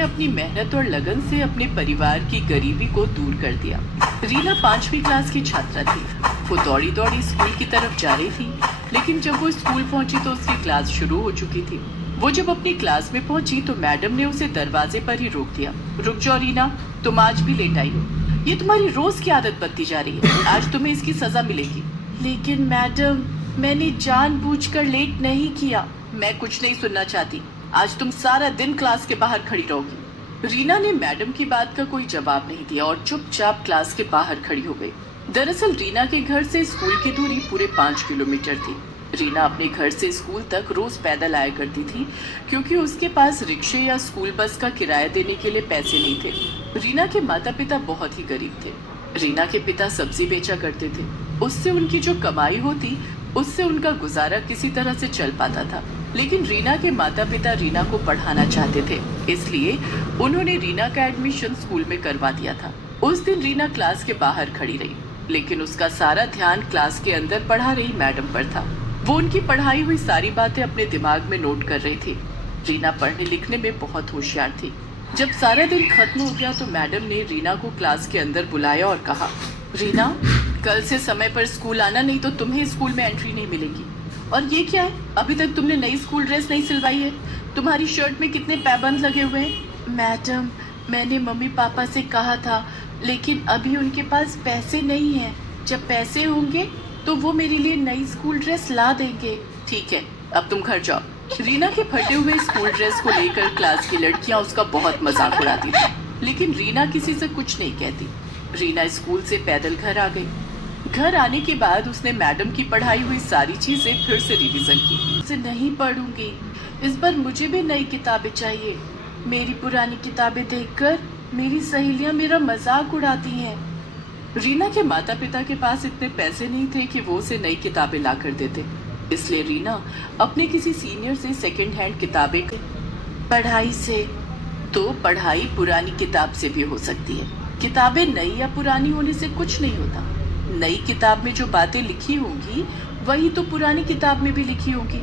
अपनी मेहनत और लगन से अपने परिवार की गरीबी को दूर कर दिया। रीना 5वीं क्लास की छात्रा थी। वो दौड़ी दौड़ी स्कूल की तरफ जा रही थी, लेकिन जब वो स्कूल पहुंची तो उसकी क्लास शुरू हो चुकी थी। वो जब अपनी क्लास में पहुंची तो मैडम ने उसे दरवाजे पर ही रोक दिया। रुक जाओ रीना, तुम आज भी लेट आई हो। ये तुम्हारी रोज की आदत बनती जा रही है। आज तुम्हें इसकी सजा मिलेगी। लेकिन मैडम, मैंने जानबूझकर लेट नहीं किया। मैं कुछ नहीं सुनना चाहती। आज तुम सारा दिन क्लास के बाहर खड़ी रहोगी। रीना ने मैडम की बात का कोई जवाब नहीं दिया और चुपचाप क्लास के बाहर खड़ी हो गई। दरअसल रीना के घर से स्कूल की दूरी पूरे 5 किलोमीटर थी। रीना अपने घर से स्कूल तक रोज पैदल आया करती थी, क्योंकि उसके पास रिक्शे या स्कूल बस का किराया देने के लिए पैसे नहीं थे। रीना के माता पिता बहुत ही गरीब थे। रीना के पिता सब्जी बेचा करते थे। उससे उनकी जो कमाई होती, उससे उनका गुजारा किसी तरह से चल पाता था। लेकिन रीना के माता पिता रीना को पढ़ाना चाहते थे, इसलिए उन्होंने रीना का एडमिशन स्कूल में करवा दिया था। उस दिन रीना क्लास के बाहर खड़ी रही, लेकिन उसका सारा ध्यान क्लास के अंदर पढ़ा रही मैडम पर था। वो उनकी पढ़ाई हुई सारी बातें अपने दिमाग में नोट कर रही थी। रीना पढ़ने लिखने में बहुत होशियार थी। जब सारा दिन खत्म हो गया तो मैडम ने रीना को क्लास के अंदर बुलाया और कहा, रीना, कल से समय पर स्कूल आना, नहीं तो तुम्हें स्कूल में एंट्री नहीं मिलेगी। और ये क्या है, अभी तक तुमने नई स्कूल ड्रेस नहीं सिलवाई है। तुम्हारी शर्ट में कितने पैबंद लगे हुए हैं। मैडम, मैंने मम्मी पापा से कहा था, लेकिन अभी उनके पास पैसे नहीं हैं। जब पैसे होंगे तो वो मेरे लिए नई स्कूल ड्रेस ला देंगे। ठीक है, अब तुम घर जाओ। रीना के फटे हुए स्कूल ड्रेस को लेकर क्लास की लड़कियां उसका बहुत मजाक उड़ाती थी, लेकिन रीना किसी से कुछ नहीं कहती। रीना स्कूल से पैदल घर आ गई। घर आने के बाद उसने मैडम की पढ़ाई हुई सारी चीजें फिर से रिवीजन की। उसे नहीं पढ़ूंगी, इस बार मुझे भी नई किताबें चाहिए। मेरी पुरानी किताबें देखकर मेरी सहेलियां मेरा मजाक उड़ाती हैं। रीना के माता पिता के पास इतने पैसे नहीं थे कि वो उसे नई किताबें ला कर देते, इसलिए रीना अपने किसी सीनियर से सेकंड हैंड किताबें पढ़ाई से तो पढ़ाई पुरानी किताब से भी हो सकती है। किताबें नई या पुरानी होने से कुछ नहीं होता। नई किताब में जो बातें लिखी होंगी वही तो पुरानी किताब में भी लिखी होंगी,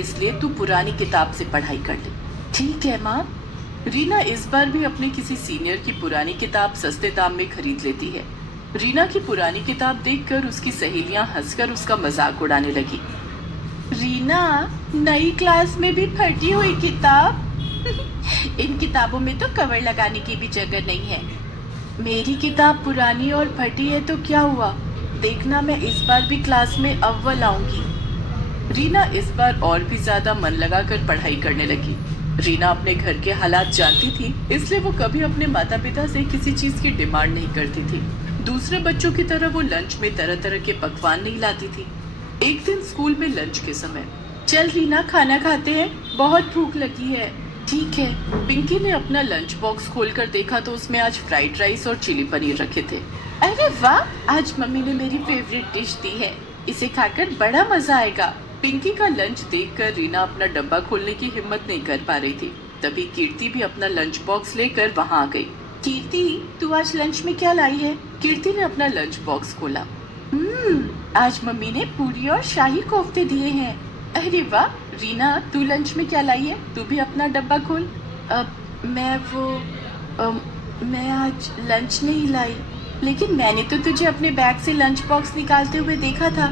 इसलिए तू पुरानी किताब से पढ़ाई कर ले। ठीक है माँ। रीना इस बार भी अपने किसी सीनियर की पुरानी किताब सस्ते दाम में खरीद लेती है। रीना की पुरानी किताब देखकर उसकी सहेलियां हंसकर उसका मजाक उड़ाने लगी। रीना, नई क्लास में भी फटी हुई किताब। इन किताबों में तो कवर लगाने की भी जगह नहीं है। मेरी किताब पुरानी और फटी है तो क्या हुआ, देखना मैं इस बार भी क्लास में अव्वल आऊंगी। रीना इस बार और भी ज्यादा मन लगाकर पढ़ाई करने लगी। रीना अपने घर के हालात जानती थी, इसलिए वो कभी अपने माता पिता से किसी चीज की डिमांड नहीं करती थी। दूसरे बच्चों की तरह वो लंच में तरह तरह के पकवान नहीं लाती थी। एक दिन स्कूल में लंच के समय, चल रीना, खाना खाते हैं, बहुत भूख लगी है। ठीक है। पिंकी ने अपना लंच बॉक्स खोलकर देखा तो उसमें आज फ्राइड राइस और चिली पनीर रखे थे। अरे वाह, आज मम्मी ने मेरी फेवरेट डिश दी है, इसे खाकर बड़ा मजा आएगा। पिंकी का लंच देखकर रीना अपना डब्बा खोलने की हिम्मत नहीं कर पा रही थी। तभी कीर्ति भी अपना लंच बॉक्स लेकर वहाँ आ गई। कीर्ति, तू आज लंच में क्या लाई है? कीर्ति ने अपना लंच बॉक्स खोला। आज मम्मी ने पूरी और शाही कोफ्ते दिए हैं। अरे वाह। रीना, तू लंच में क्या लाई है? तू भी अपना डब्बा खोल। मैं आज लंच नहीं लाई। लेकिन मैंने तो तुझे अपने बैग से लंच बॉक्स निकालते हुए देखा था,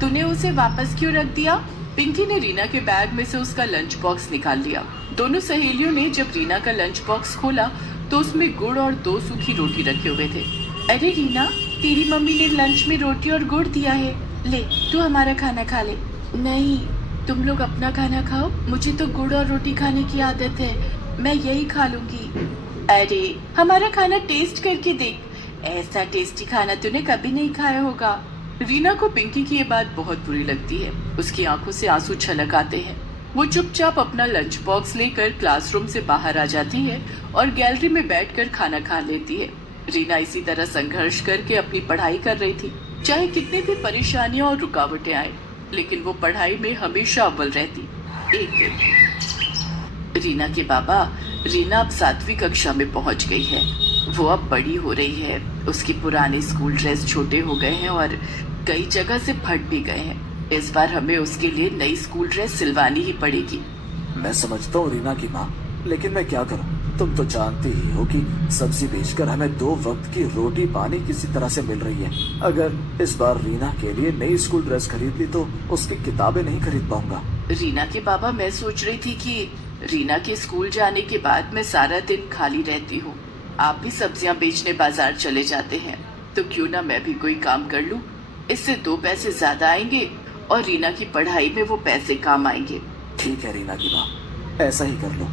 तूने उसे वापस क्यों रख दिया? पिंकी ने रीना के बैग में से उसका लंच बॉक्स निकाल लिया। दोनों सहेलियों ने जब रीना का लंच बॉक्स खोला तो उसमें गुड़ और 2 सूखी रोटी रखे हुए थे। अरे रीना, तेरी मम्मी ने लंच में रोटी और गुड़ दिया है, ले तू हमारा खाना खा ले। नहीं, तुम लोग अपना खाना खाओ, मुझे तो गुड़ और रोटी खाने की आदत है, मैं यही खा लूंगी। अरे हमारा खाना टेस्ट करके देख, ऐसा टेस्टी खाना तूने कभी नहीं खाया होगा। रीना को पिंकी की ये बात बहुत बुरी लगती है। उसकी आंखों से आंसू छलक आते हैं। वो चुपचाप अपना लंच बॉक्स लेकर क्लासरूम से बाहर आ जाती है और गैलरी में बैठकर खाना खा लेती है। रीना इसी तरह संघर्ष करके अपनी पढ़ाई कर रही थी। चाहे कितनी भी परेशानियां और रुकावटें आए, लेकिन वो पढ़ाई में हमेशा अव्वल रहती। एक दिन रीना के बाबा, रीना अब 7वीं कक्षा में पहुंच गई है। वो अब बड़ी हो रही है। उसकी पुराने स्कूल ड्रेस छोटे हो गए हैं और कई जगह से फट भी गए हैं। इस बार हमें उसके लिए नई स्कूल ड्रेस सिलवानी ही पड़ेगी। मैं समझता हूँ रीना की माँ, लेकिन मैं क्या करूँ? तुम तो जानती ही हो कि सब्जी बेचकर हमें 2 वक्त की रोटी पानी किसी तरह से मिल रही है। अगर इस बार रीना के लिए नई स्कूल ड्रेस खरीद ली तो उसकी किताबें नहीं खरीद पाऊंगा। रीना के बाबा, मैं सोच रही थी कि रीना के स्कूल जाने के बाद मैं सारा दिन खाली रहती हूँ। आप भी सब्जियाँ बेचने बाजार चले जाते हैं, तो क्यों ना मैं भी कोई काम कर लूँ। इससे 2 पैसे ज्यादा आएंगे और रीना की पढ़ाई में वो पैसे काम आएंगे। ठीक है रीना की माँ, ऐसा ही कर लो।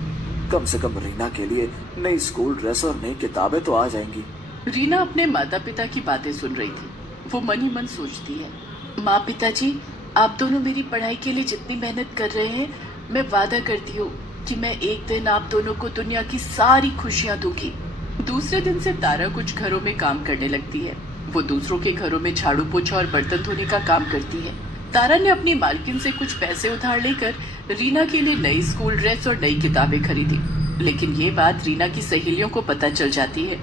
कम से कम रीना के लिए नई स्कूल ड्रेस और नई किताबें तो आ जाएंगी। रीना अपने माता पिता की बातें सुन रही थी। वो मन ही मन सोचती है, माँ पिताजी, आप दोनों मेरी पढ़ाई के लिए जितनी मेहनत कर रहे हैं, मैं वादा करती हूँ कि मैं एक दिन आप दोनों को दुनिया की सारी खुशियाँ दूंगी। दूसरे दिन से तारा कुछ घरों में काम करने लगती है। वो दूसरों के घरों में झाड़ू पोछा और बर्तन धोने का काम करती है। तारा ने अपनी मालकिन से कुछ पैसे उधार लेकर रीना के लिए नई स्कूल ड्रेस और नई किताबें खरीदी। लेकिन ये बात रीना की सहेलियों को पता चल जाती है,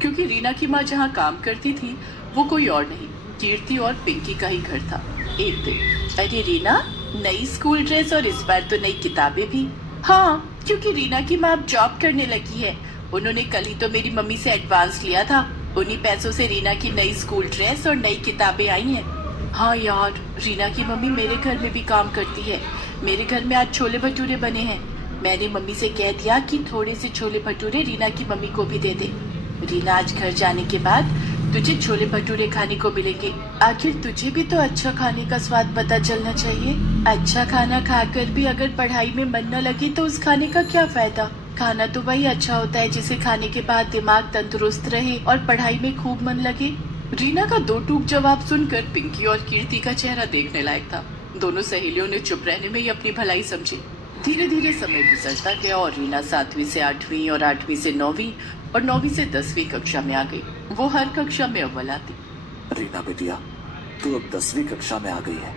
क्योंकि रीना की माँ जहाँ काम करती थी वो कोई और नहीं, कीर्ति और पिंकी का ही घर था। एक दिन, अरे रीना, नई स्कूल ड्रेस और इस बार तो नई किताबें भी। हाँ, क्योंकि रीना की माँ अब जॉब करने लगी है। उन्होंने कल ही तो मेरी मम्मी से एडवांस लिया था। उन्हीं पैसों से रीना की नई स्कूल ड्रेस और नई किताबें आई हैं। हाँ यार, रीना की मम्मी मेरे घर में भी काम करती है। मेरे घर में आज छोले भटूरे बने हैं। मैंने मम्मी से कह दिया कि थोड़े से छोले भटूरे रीना की मम्मी को भी दे दे। रीना आज घर जाने के बाद तुझे छोले भटूरे खाने को मिलेंगे। आखिर तुझे भी तो अच्छा खाने का स्वाद पता चलना चाहिए। अच्छा खाना खाकर भी अगर पढ़ाई में मन न लगे तो उस खाने का क्या फायदा। खाना तो वही अच्छा होता है जिसे खाने के बाद दिमाग तंदुरुस्त रहे और पढ़ाई में खूब मन लगे। रीना का 2 टूक जवाब सुनकर पिंकी और कीर्ति का चेहरा देखने लायक था। दोनों सहेलियों ने चुप रहने में ही अपनी भलाई समझी। धीरे धीरे समय गुजरता गया और रीना 7वीं से 8वीं और 8वीं से 9वीं और 9वीं से 10वीं कक्षा में आ गई। वो हर कक्षा में अव्वल आती। रीना बेटिया, तू अब 10वीं कक्षा में आ गई है।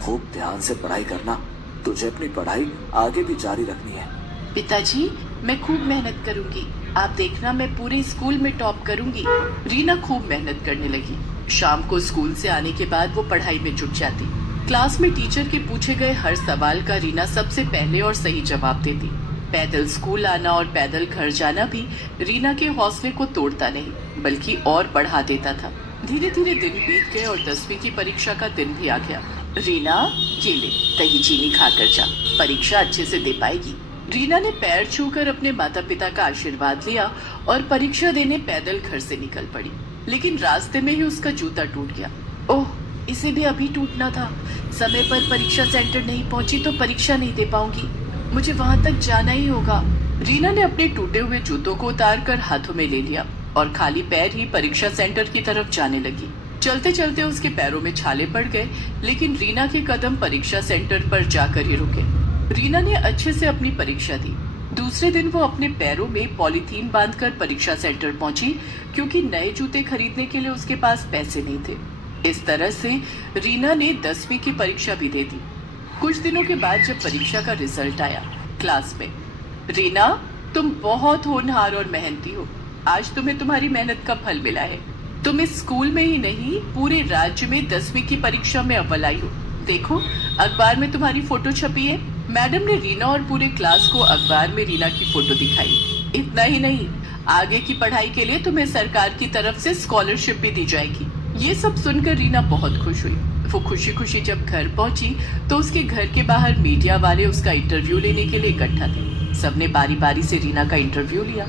खूब ध्यान से पढ़ाई करना। तुझे अपनी पढ़ाई आगे भी जारी रखनी है। पिताजी, मैं खूब मेहनत करूंगी। आप देखना, मैं पूरे स्कूल में टॉप करूंगी। रीना खूब मेहनत करने लगी। शाम को स्कूल से आने के बाद वो पढ़ाई में जुट जाती। क्लास में टीचर के पूछे गए हर सवाल का रीना सबसे पहले और सही जवाब देती। पैदल स्कूल आना और पैदल घर जाना भी रीना के हौसले को तोड़ता नहीं, बल्कि और बढ़ा देता था। धीरे धीरे दिन बीत गए और 10वीं की परीक्षा का दिन भी आ गया। रीना, ये ले, दही चीनी खाकर जा, परीक्षा अच्छे से दे पाएगी। रीना ने पैर छूकर अपने माता पिता का आशीर्वाद लिया और परीक्षा देने पैदल घर से निकल पड़ी। लेकिन रास्ते में ही उसका जूता टूट गया। ओह, इसे भी अभी टूटना था। समय पर परीक्षा सेंटर नहीं पहुंची तो परीक्षा नहीं दे पाऊंगी। मुझे वहां तक जाना ही होगा। रीना ने अपने टूटे हुए जूतों को उतारकर हाथों में ले लिया और खाली पैर ही परीक्षा सेंटर की तरफ जाने लगी। चलते चलते उसके पैरों में छाले पड़ गए, लेकिन रीना के कदम परीक्षा सेंटर पर जाकर ही रुके। रीना ने अच्छे से अपनी परीक्षा दी। दूसरे दिन वो अपने पैरों में पॉलीथीन बांधकर परीक्षा सेंटर पहुंची, क्योंकि नए जूते खरीदने के लिए उसके पास पैसे नहीं थे। इस तरह से रीना ने 10वीं की परीक्षा भी दे दी। कुछ दिनों के बाद जब परीक्षा का रिजल्ट आया क्लास में, रीना, तुम बहुत होनहार और मेहनती हो। आज तुम्हें तुम्हारी मेहनत का फल मिला है। तुम इस स्कूल में ही नहीं, पूरे राज्य में 10वीं की परीक्षा में अव्वल आई हो। देखो, अखबार में तुम्हारी फोटो छपी है। मैडम ने रीना और पूरे क्लास को अखबार में रीना की फोटो दिखाई। इतना ही नहीं, आगे की पढ़ाई के लिए तुम्हें सरकार की तरफ से स्कॉलरशिप भी दी जाएगी। ये सब सुनकर रीना बहुत खुश हुई। वो खुशी खुशी जब घर पहुंची तो उसके घर के बाहर मीडिया वाले उसका इंटरव्यू लेने के लिए इकट्ठा थे। सबने बारी बारी से रीना का इंटरव्यू लिया।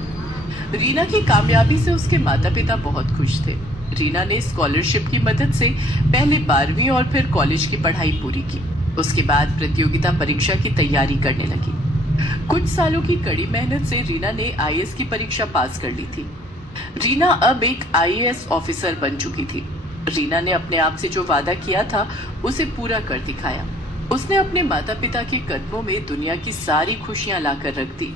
रीना की कामयाबी से उसके माता पिता बहुत खुश थे। रीना ने स्कॉलरशिप की मदद से पहले 12वीं और फिर कॉलेज की पढ़ाई पूरी की। उसके बाद प्रतियोगिता परीक्षा की तैयारी करने लगी। कुछ सालों की कड़ी मेहनत से रीना ने आईएएस की परीक्षा पास कर ली थी। रीना अब एक आईएएस ऑफिसर बन चुकी थी। रीना ने अपने आप से जो वादा किया था उसे पूरा कर दिखाया। उसने अपने माता पिता के कदमों में दुनिया की सारी खुशियां लाकर रख दी।